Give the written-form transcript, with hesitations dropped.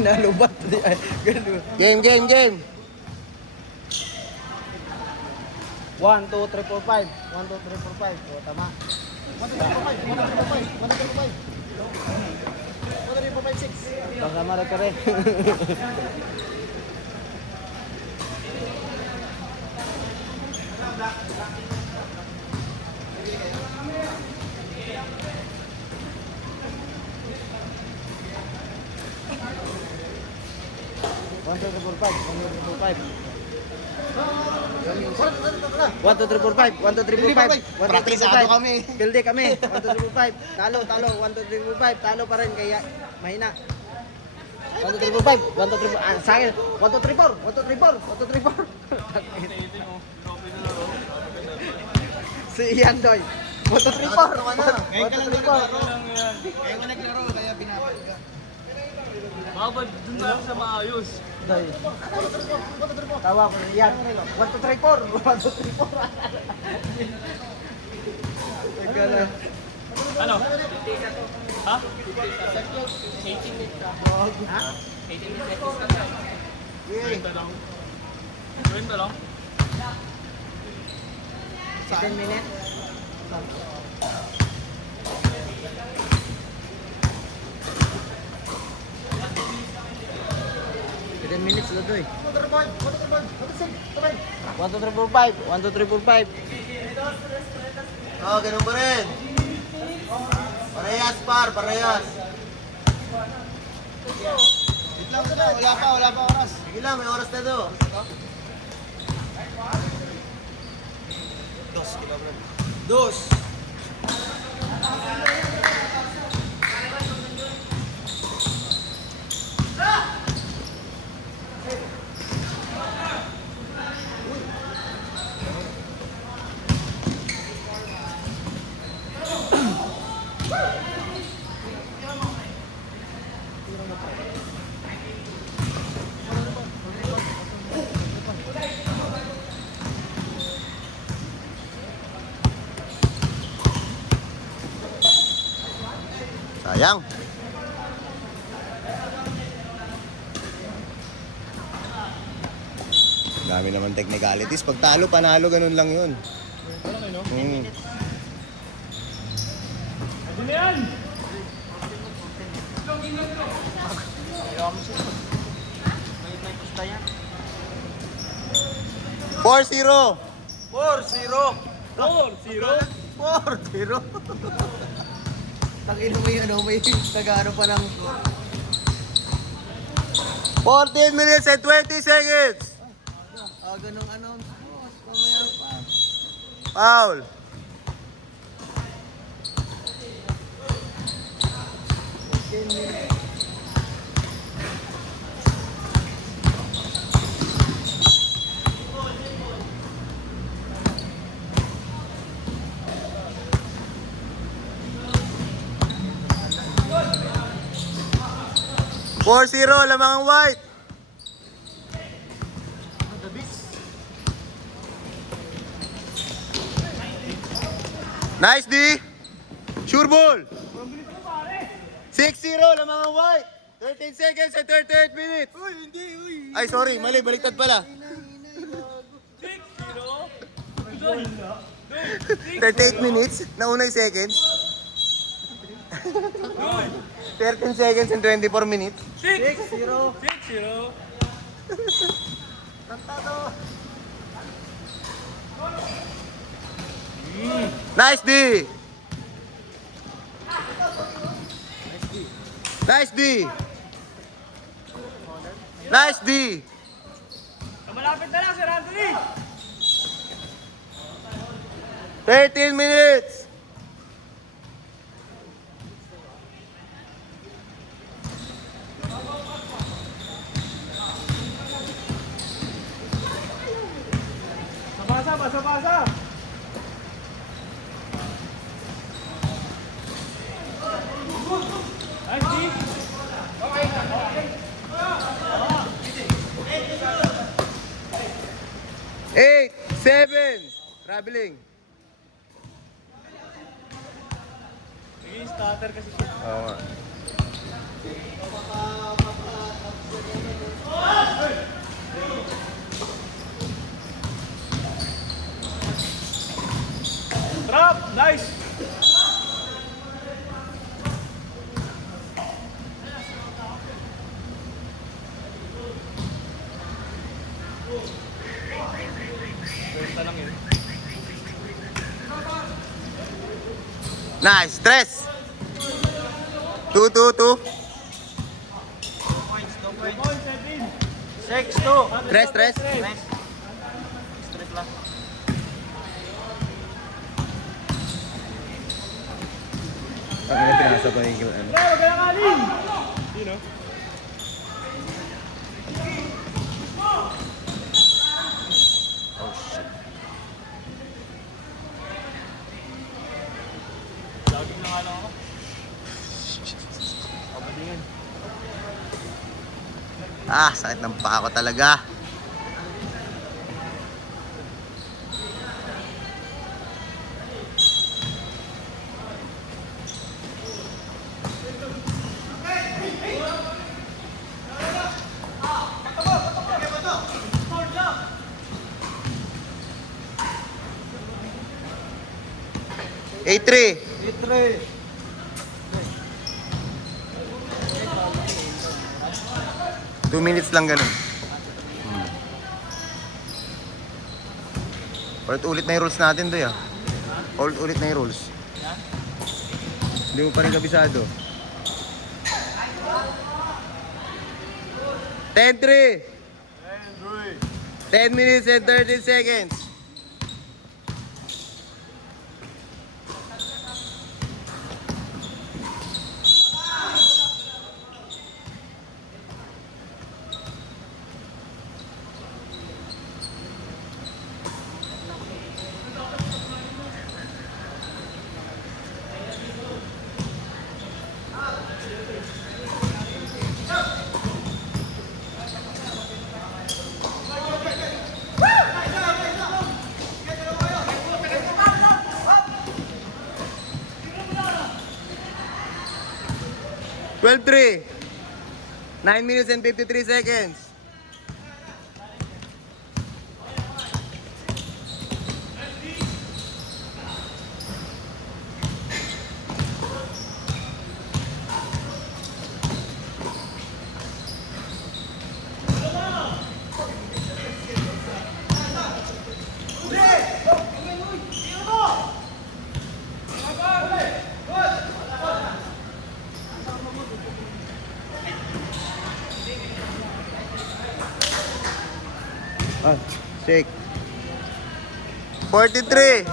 Nalubat. Ganun. Game, game, game. 1, 2, 3, 4, 5. 1, 2, 3, 4, 5. O, tama. 1, 2, 3, 4, 5. 1, 2, 3, 4, 5. 1, 2, 3, 4, 5, 6. Baka marag ka rin. One, two, three, four, five. 1, 2, 3, 4, 5. 1, 2, 3, 4, 5. 1, 2, 3, 4, 5. 1, 2, 3, 4, 5. Praktisado kami. Pilde kami. 1, 2, 3, 4, 5. Talo, talo. 1, 2, 3, 4, 5. Talo pa rin kaya mahina. 1, 2, 3, 4, 5. 1, 2, 3, 4. Ah, sa akin. 1, 2, 3, 4. 1, 2, 3, 4. 1, 2, 3, 4. Si Ian Doy. 1, 2, 3, 4. 1, 2, 3, 4. Kaya ko naglaro, kaya pinapal ka. Babad dun tayo sa maayos. Doy. Tawa ko si Ian. 1, 2, 3, 4. 1, 2, 3, 4. Nagkala. Ano? Ha? 18 minutes. Ha? 20 lang. 20 lang? 10 minutes. 10 minutes na to eh. 1, 2, 3, 4, 5. 1, 2, 3, 4, 5. Oo, ganun pa rin. Parehas, par, parehas. Wait lang, wala pa oras. Sige lang, may oras na to. 2 kilometers. 2. Sayang. Dami naman technicalities. Pag talo, panalo, ganun lang yun. Hmm. Ano na yan? May pusta yan. 4-0. 4-0. 4-0. 4-0. Tangin mo yung ano, may nag-ano pa ng 14 minutes and 20 seconds. ganong announce. Mamaya pa. Foul. Four zero, lamang ang white. Nice D. Sure ball. 6-0, lamang ang white. 13 seconds and 38 minutes. Uy, hindi, uy. Ay, sorry, mali, baliktad pala. 38 minutes, nauna yung seconds. 13 seconds and 24 minutes. 6-0. 6-0. Nice D. Nice D. Nice D. Malapit na lang, Sir Anthony. 13 minutes. Basa. Nice, D. 8, 7. Traveling. Sige, starter kasi siya. Oo nga. Nice. Stress. 2, 2, 2. 6-2. Stress, stress. Straight lang. Ang pinasa pa yung ano. Huwag ka lang aling. Sino? Oh shit. Laging na nga lang ako. Kapalingan. Ah, sakit ng paa ko talaga. A3. 8-3. 2 minutes lang ganun. Ulit na yung rules natin doy ah. Ulit na yung rules. Hindi mo pa rin kabisado. 10-3. 10 minutes and 13 seconds. Well, 3. 9 minutes and 53 seconds. Ah, shake. 43.